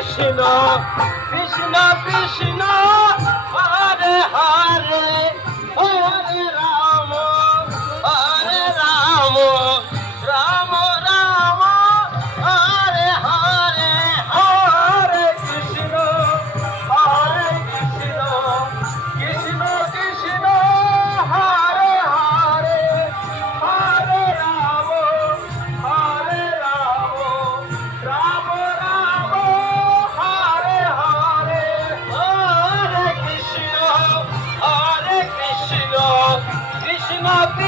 Krishna Krishna Krishna Hare Hare Hare Ram Ram Ram Hare Hare Hare Krishna Krishna Krishna Hare Hare Hare Ram Ram Ram Hare Hare Hare Krishna Krishna Krishna